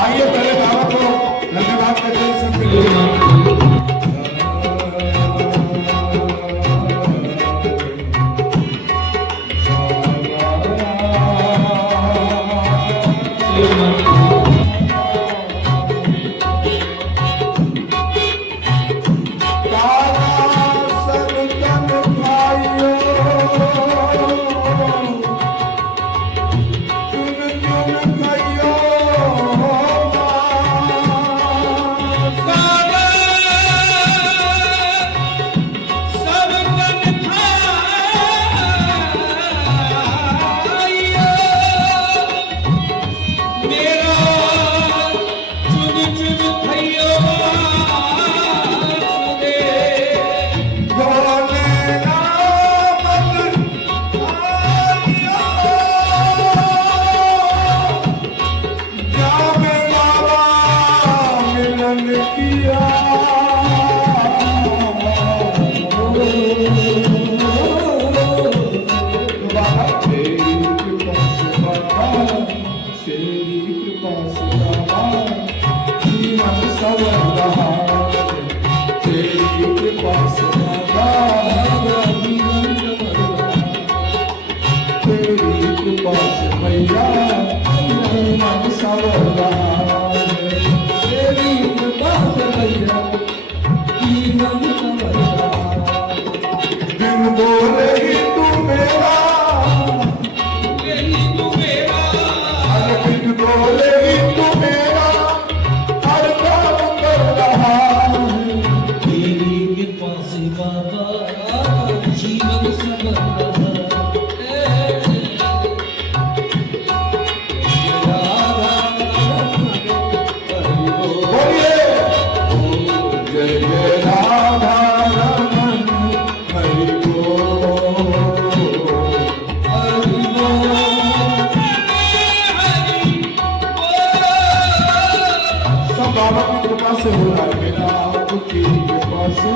आइए पहले बाबा को धन्यवाद करते हैं सब कृपा से बाबा जीवन संवरना, तेरी कृपा से भैया मन संवरना, तेरी कृपा से भैया जीवन संवरना। बिन बोले ही तू मेरा, बिन बोले ही तू मेरा हर काम कर रहा है। तेरी कृपा से बाबा जीवन संवर रहा है। बोलिए जय जय राधा रमन हरि बोल, हरि बोल। सब बाबा की कृपा से हो रहा है बेटा, आपकी कृपा से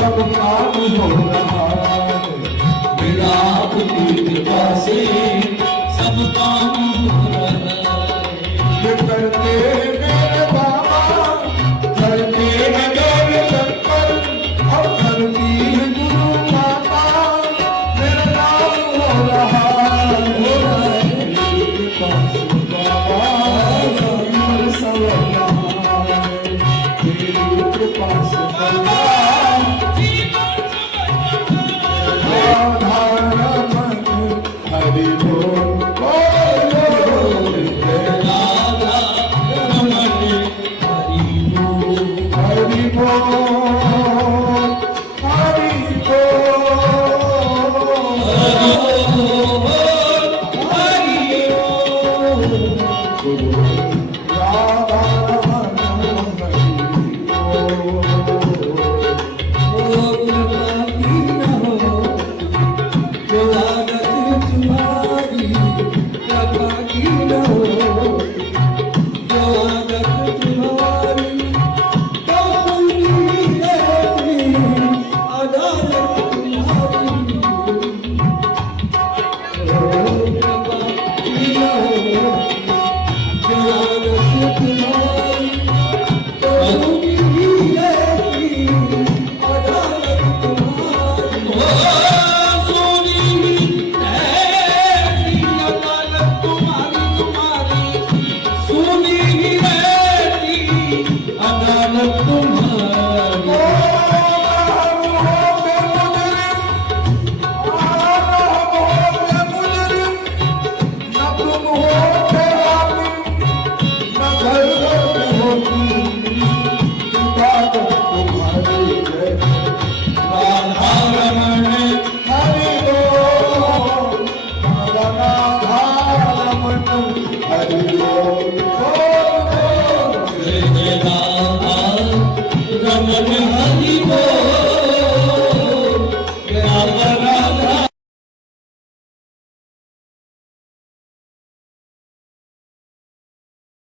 सब काम हो रहा है। मेरा आपकी कृपा से सब काम हो रहा है। ये करते हैं मेरे बाबा, करते हैं मेरे संकर, और करती है गुरु माता, मेरा नाम हो रहा है। तेरी कृपा से बाबा जीवन संवरना है, तेरी कृपा से बाबा